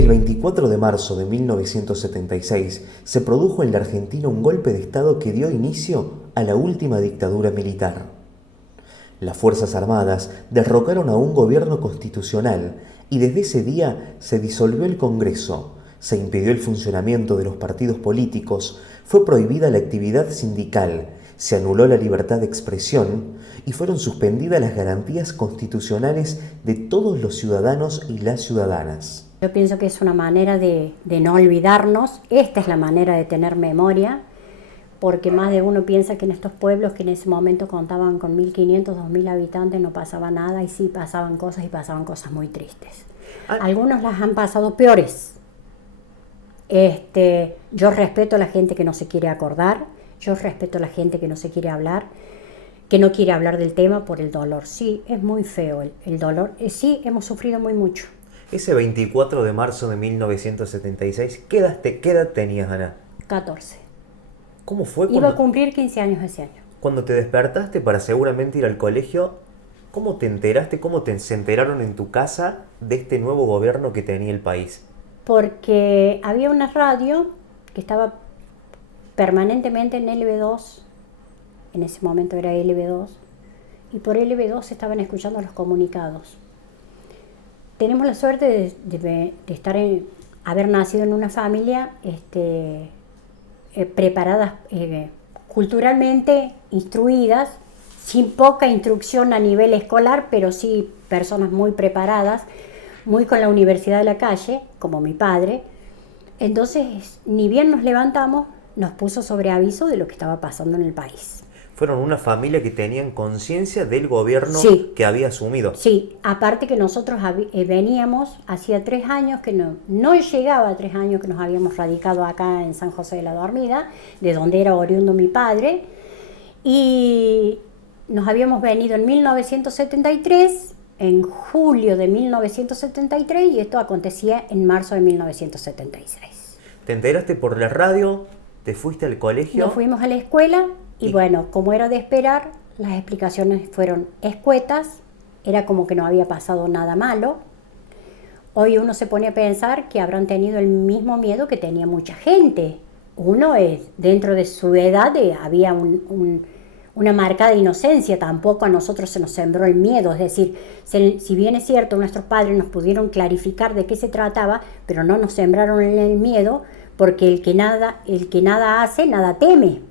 El 24 de marzo de 1976 se produjo en la Argentina un golpe de Estado que dio inicio a la última dictadura militar. Las Fuerzas Armadas derrocaron a un gobierno constitucional y desde ese día se disolvió el Congreso, se impidió el funcionamiento de los partidos políticos, fue prohibida la actividad sindical, se anuló la libertad de expresión y fueron suspendidas las garantías constitucionales de todos los ciudadanos y las ciudadanas. Yo pienso que es una manera de no olvidarnos, esta es la manera de tener memoria, porque más de uno piensa que en estos pueblos que en ese momento contaban con 1.500, 2.000 habitantes no pasaba nada, y sí pasaban cosas, y pasaban cosas muy tristes. Algunos las han pasado peores. Yo respeto a la gente que no se quiere acordar, yo respeto a la gente que no se quiere hablar, que no quiere hablar del tema por el dolor. Sí, es muy feo el dolor, sí, hemos sufrido muy mucho. Ese 24 de marzo de 1976, ¿qué edad tenías, Ana? 14. ¿Cómo fue Iba a cumplir 15 años ese año. Cuando te despertaste para seguramente ir al colegio? ¿Cómo te enteraste, se enteraron en tu casa de este nuevo gobierno que tenía el país? Porque había una radio que estaba permanentemente en LB2, en ese momento era LB2, y por LB2 estaban escuchando los comunicados. Tenemos la suerte de haber nacido en una familia preparadas, culturalmente instruidas, sin poca instrucción a nivel escolar, pero sí personas muy preparadas, muy con la universidad de la calle, como mi padre. Entonces, ni bien nos levantamos, nos puso sobre aviso de lo que estaba pasando en el país. Fueron una familia que tenían conciencia del gobierno que había asumido. Sí, aparte que nosotros veníamos, hacía 3 años, que no llegaba a 3 años que nos habíamos radicado acá en San José de la Dormida, de donde era oriundo mi padre, y nos habíamos venido en 1973, en julio de 1973, y esto acontecía en marzo de 1976. ¿Te enteraste por la radio? ¿Te fuiste al colegio? Nos fuimos a la escuela y bueno, como era de esperar, las explicaciones fueron escuetas, era como que no había pasado nada malo. Hoy uno se pone a pensar que habrán tenido el mismo miedo que tenía mucha gente. Uno es, dentro de su edad, había una marcada inocencia, tampoco a nosotros se nos sembró el miedo, es decir, si bien es cierto, nuestros padres nos pudieron clarificar de qué se trataba, pero no nos sembraron el miedo, porque el que nada hace, nada teme.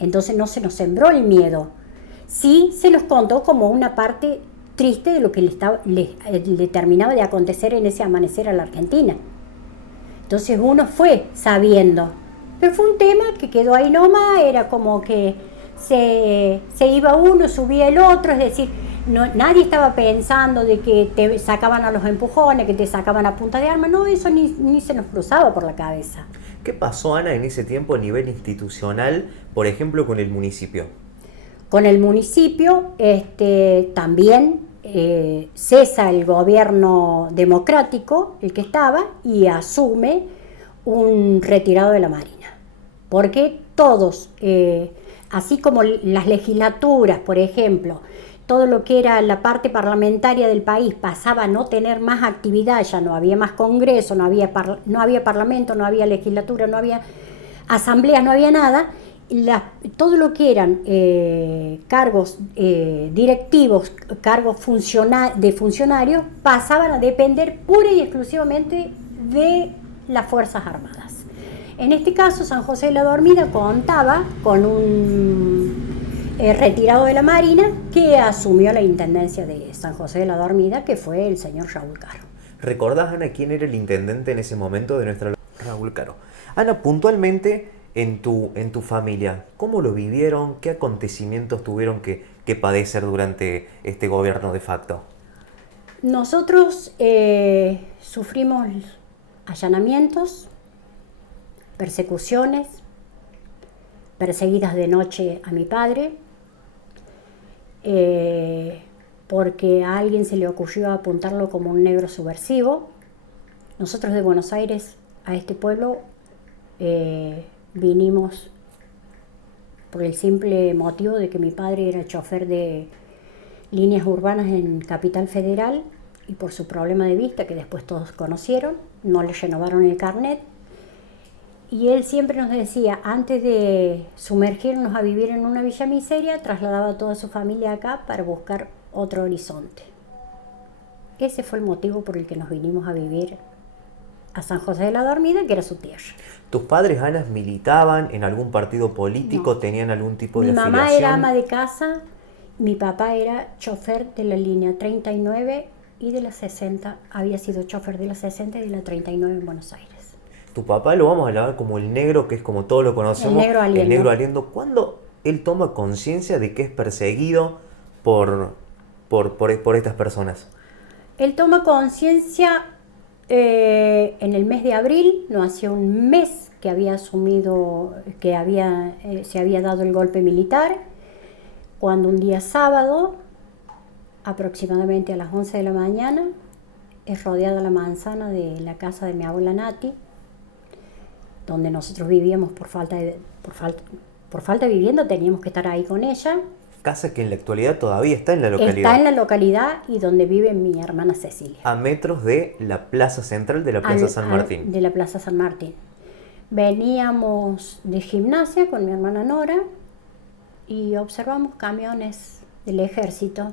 Entonces no se nos sembró el miedo. Sí se nos contó como una parte triste de lo que le terminaba de acontecer en ese amanecer a la Argentina. Entonces uno fue sabiendo, pero fue un tema que quedó ahí nomás, era como que se iba uno, subía el otro, es decir, nadie estaba pensando de que te sacaban a los empujones, que te sacaban a punta de arma, no, eso ni se nos cruzaba por la cabeza. ¿Qué pasó, Ana, en ese tiempo a nivel institucional, por ejemplo, con el municipio? Con el municipio también cesa el gobierno democrático, el que estaba, y asume un retirado de la Marina. Porque todos, así como las legislaturas, por ejemplo, todo lo que era la parte parlamentaria del país pasaba a no tener más actividad, ya no había más congreso, no había parlamento, no había legislatura, no había asambleas, no había nada. Todo lo que eran cargos directivos, cargos de funcionarios, pasaban a depender pura y exclusivamente de las Fuerzas Armadas. En este caso, San José de la Dormida contaba con un retirado de la Marina que asumió la intendencia de San José de la Dormida, que fue el señor Raúl Caro. ¿Recordás, Ana, quién era el intendente en ese momento de nuestra Raúl Caro? Ana, puntualmente en tu familia, ¿cómo lo vivieron? ¿Qué acontecimientos tuvieron que padecer durante este gobierno de facto? Nosotros sufrimos allanamientos, persecuciones, perseguidas de noche a mi padre, porque a alguien se le ocurrió apuntarlo como un negro subversivo. Nosotros de Buenos Aires a este pueblo vinimos por el simple motivo de que mi padre era chofer de líneas urbanas en Capital Federal. y por su problema de vista, que después todos conocieron, no le renovaron el carnet. Y él siempre nos decía, antes de sumergirnos a vivir en una villa miseria, trasladaba a toda su familia acá para buscar otro horizonte. Ese fue el motivo por el que nos vinimos a vivir a San José de la Dormida, que era su tierra. ¿Tus padres, Ana, militaban en algún partido político? No. ¿Tenían algún tipo de Mi afiliación? mamá era ama de casa, mi papá era chofer de la línea 39 y de la 60, había sido chofer de la 60 y de la 39 en Buenos Aires. Tu papá lo vamos a hablar como el negro, que es como todos lo conocemos. El negro Aliendo. El negro Aliendo. ¿Cuándo él toma conciencia de que es perseguido por estas personas? Él toma conciencia en el mes de abril, no hacía un mes que había asumido, que se había dado el golpe militar, cuando un día sábado, aproximadamente a las 11 de la mañana, es rodeada la manzana de la casa de mi abuela Nati, donde nosotros vivíamos por falta de vivienda, teníamos que estar ahí con ella. Casa que en la actualidad todavía está en la localidad. Está en la localidad y donde vive mi hermana Cecilia. A metros de la plaza central de la Plaza San Martín. De la Plaza San Martín. Veníamos de gimnasia con mi hermana Nora y observamos camiones del ejército.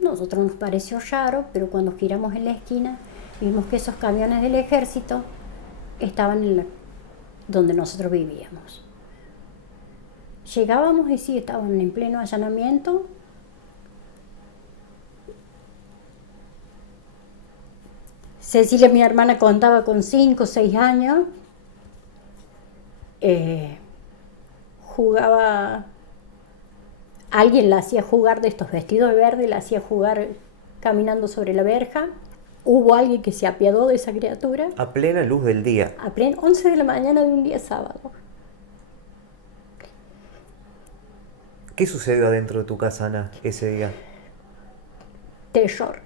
Nosotros nos pareció raro, pero cuando giramos en la esquina vimos que esos camiones del ejército estaban donde nosotros vivíamos. Llegábamos y sí, estaban en pleno allanamiento. Cecilia, mi hermana, contaba con 5 o 6 años. Jugaba, alguien la hacía jugar de estos vestidos de verde, la hacía jugar caminando sobre la verja. Hubo alguien que se apiadó de esa criatura. A plena luz del día. A plena 11 de la mañana de un día sábado. ¿Qué sucedió adentro de tu casa, Ana, ese día? Terror.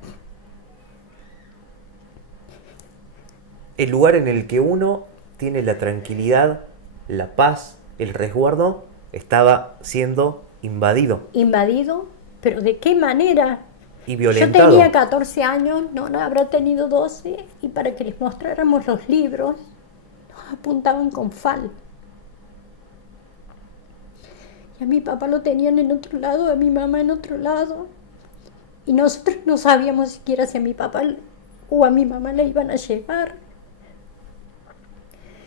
El lugar en el que uno tiene la tranquilidad, la paz, el resguardo, estaba siendo invadido. Invadido, pero ¿de qué manera? Y violentado. Yo tenía 14 años, no habrá tenido 12, y para que les mostráramos los libros, nos apuntaban con fal. Y a mi papá lo tenían en otro lado, a mi mamá en otro lado. Y nosotros no sabíamos siquiera si a mi papá o a mi mamá la iban a llevar.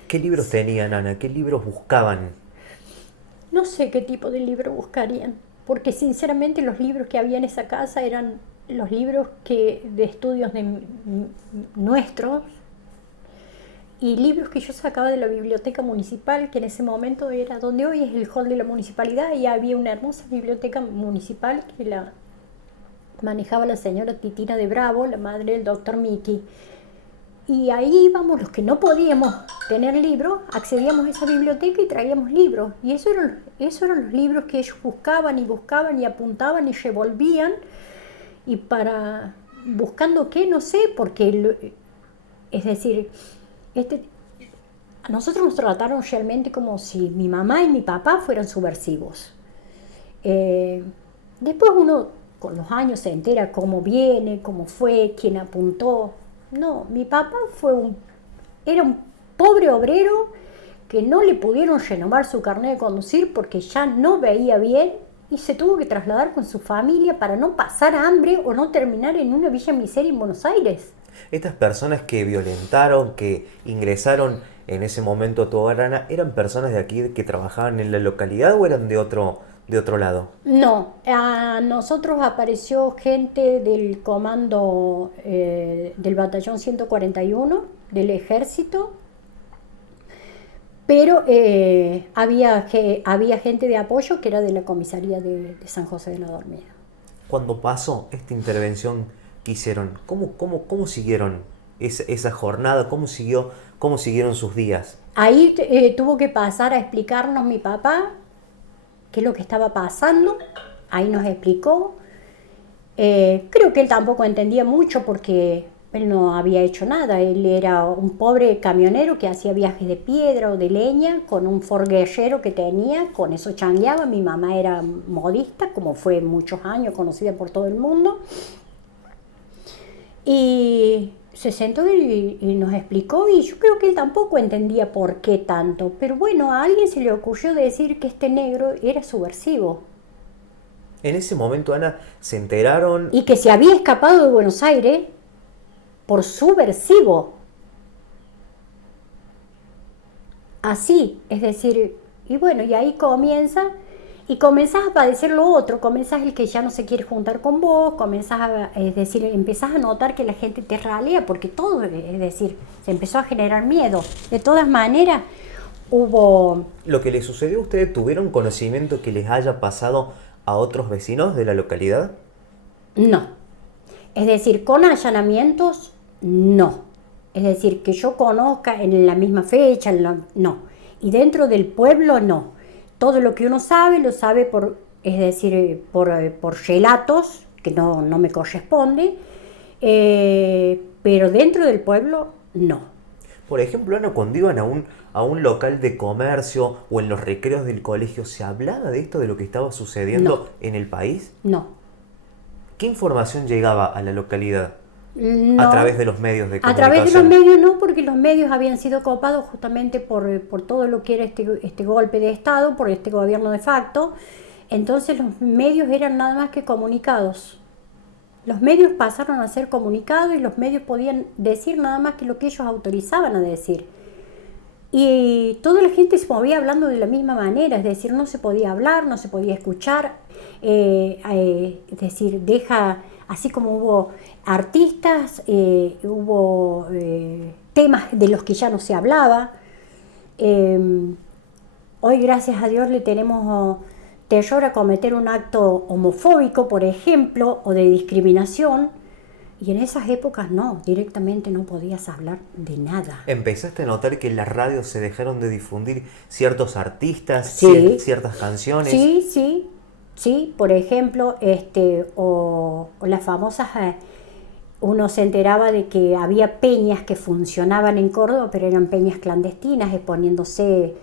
¿Qué libros tenían, Ana? ¿Qué libros buscaban? No sé qué tipo de libro buscarían, porque sinceramente los libros que había en esa casa eran los libros de estudios nuestros y libros que yo sacaba de la biblioteca municipal, que en ese momento era donde hoy es el hall de la municipalidad, y había una hermosa biblioteca municipal que la manejaba la señora Titina de Bravo, la madre del doctor Miki. Y ahí íbamos los que no podíamos tener libros, accedíamos a esa biblioteca y traíamos libros. Y esos eran los libros que ellos buscaban y apuntaban y revolvían. Y buscando qué, no sé, porque, es decir, a nosotros nos trataron realmente como si mi mamá y mi papá fueran subversivos. Después uno con los años se entera cómo viene, cómo fue, quién apuntó. No, mi papá era un pobre obrero que no le pudieron renovar su carnet de conducir porque ya no veía bien y se tuvo que trasladar con su familia para no pasar hambre o no terminar en una villa miseria en Buenos Aires. Estas personas que violentaron, que ingresaron en ese momento a tu hogar, Ana, ¿eran personas de aquí que trabajaban en la localidad o eran de otro lado? No, a nosotros apareció gente del comando del batallón 141 del ejército, pero había gente de apoyo que era de la comisaría de San José de la Dormida. Cuando pasó esta intervención que hicieron, ¿cómo siguieron esa jornada? ¿Cómo siguieron sus días? Ahí tuvo que pasar a explicarnos mi papá qué es lo que estaba pasando. Ahí nos explicó. Creo que él tampoco entendía mucho porque él no había hecho nada. Él era un pobre camionero que hacía viajes de piedra o de leña con un Ford Guerrero que tenía, con eso changueaba. Mi mamá era modista, como fue muchos años, conocida por todo el mundo. Y se sentó y nos explicó, y yo creo que él tampoco entendía por qué tanto, pero bueno, a alguien se le ocurrió decir que este negro era subversivo En ese momento, Ana, se enteraron. y que se había escapado de Buenos Aires por subversivo. Así, es decir, y bueno, y ahí comienza, y comenzás a padecer lo otro, comenzás el que ya no se quiere juntar con vos, comenzás a, es decir, empezás a notar que la gente te ralea, porque todo, es decir, se empezó a generar miedo. De todas maneras, hubo, Lo que les sucedió a ustedes, ¿tuvieron conocimiento que les haya pasado a otros vecinos de la localidad? no, es decir, con allanamientos, no. Es decir, que yo conozca en la misma fecha, no. Y dentro del pueblo, no. Todo lo que uno sabe, lo sabe por, es decir, por relatos, que no me corresponde, pero dentro del pueblo, no. Por ejemplo, Ana, cuando iban a un local de comercio o en los recreos del colegio, ¿se hablaba de esto, de lo que estaba sucediendo en el país? No. ¿Qué información llegaba a la localidad No. a través de los medios de A comunicación? través de los medios no, porque los medios habían sido copados justamente por todo lo que era este golpe de Estado, por este gobierno de facto. Entonces los medios eran nada más que comunicados. Los medios pasaron a ser comunicados y los medios podían decir nada más que lo que ellos autorizaban a decir. Y toda la gente se movía hablando de la misma manera, es decir, no se podía hablar, no se podía escuchar, es decir, así como hubo artistas, hubo temas de los que ya no se hablaba. Hoy, gracias a Dios, le tenemos terror a cometer un acto homofóbico, por ejemplo, o de discriminación. Y en esas épocas no, directamente no podías hablar de nada. ¿Empezaste a notar que en la radio se dejaron de difundir ciertos artistas, Sí. ciertas canciones? Sí, por ejemplo, o las famosas, uno se enteraba de que había peñas que funcionaban en Córdoba, pero eran peñas clandestinas, exponiéndose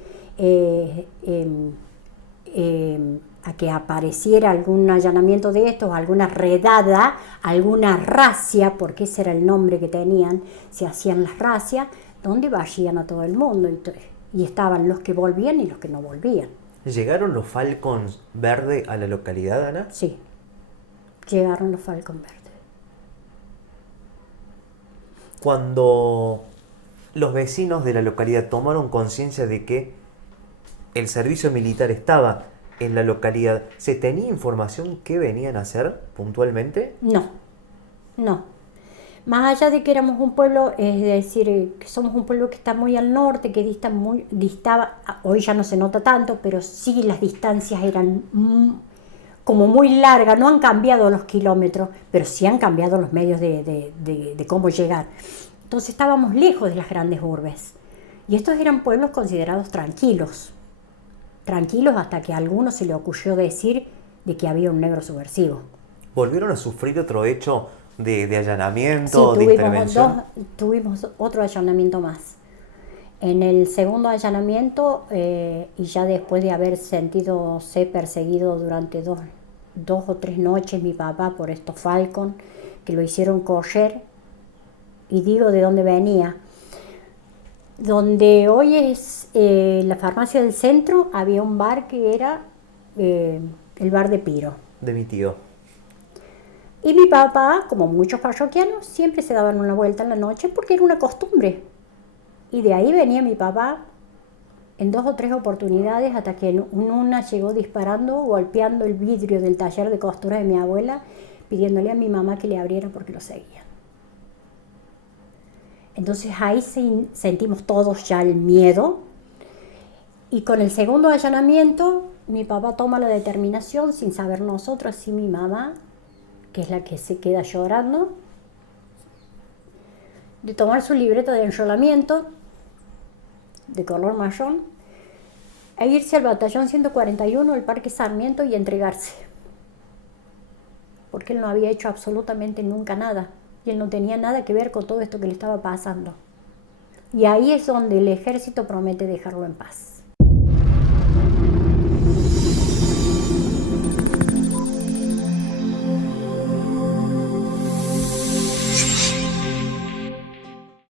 a que apareciera algún allanamiento de estos, alguna redada, alguna racia, porque ese era el nombre que tenían, se hacían las racias, donde vayan a todo el mundo, y estaban los que volvían y los que no volvían. ¿Llegaron los Falcons Verde a la localidad, Ana? Sí, llegaron los Falcon Verdes. Cuando los vecinos de la localidad tomaron conciencia de que el servicio militar estaba en la localidad, ¿se tenía información qué venían a hacer puntualmente? No. Más allá de que éramos un pueblo, es decir, que somos un pueblo que está muy al norte, que distaba, hoy ya no se nota tanto, pero sí las distancias eran como muy largas, no han cambiado los kilómetros, pero sí han cambiado los medios de cómo llegar. Entonces estábamos lejos de las grandes urbes. Y estos eran pueblos considerados tranquilos hasta que a alguno se le ocurrió decir de que había un negro subversivo. ¿Volvieron a sufrir otro hecho de allanamiento, de intervención? Tuvimos otro allanamiento más. En el segundo allanamiento, y ya después de haber ser perseguido durante dos o tres noches mi papá por estos Falcon, que lo hicieron correr, y digo de dónde venía. Donde hoy es la farmacia del centro, había un bar que era el bar de Piro. De mi tío. Y mi papá, como muchos parroquianos, siempre se daban una vuelta en la noche porque era una costumbre. Y de ahí venía mi papá en 2 o 3 oportunidades hasta que en una llegó disparando, golpeando el vidrio del taller de costura de mi abuela, pidiéndole a mi mamá que le abriera porque lo seguían. Entonces ahí sentimos todos ya el miedo. Y con el segundo allanamiento, mi papá toma la determinación, sin saber nosotros, y mi mamá, que es la que se queda llorando, de tomar su libreta de enrolamiento de color marrón e irse al batallón 141 del Parque Sarmiento y entregarse. Porque él no había hecho absolutamente nunca nada. Y él no tenía nada que ver con todo esto que le estaba pasando. Y ahí es donde el ejército promete dejarlo en paz.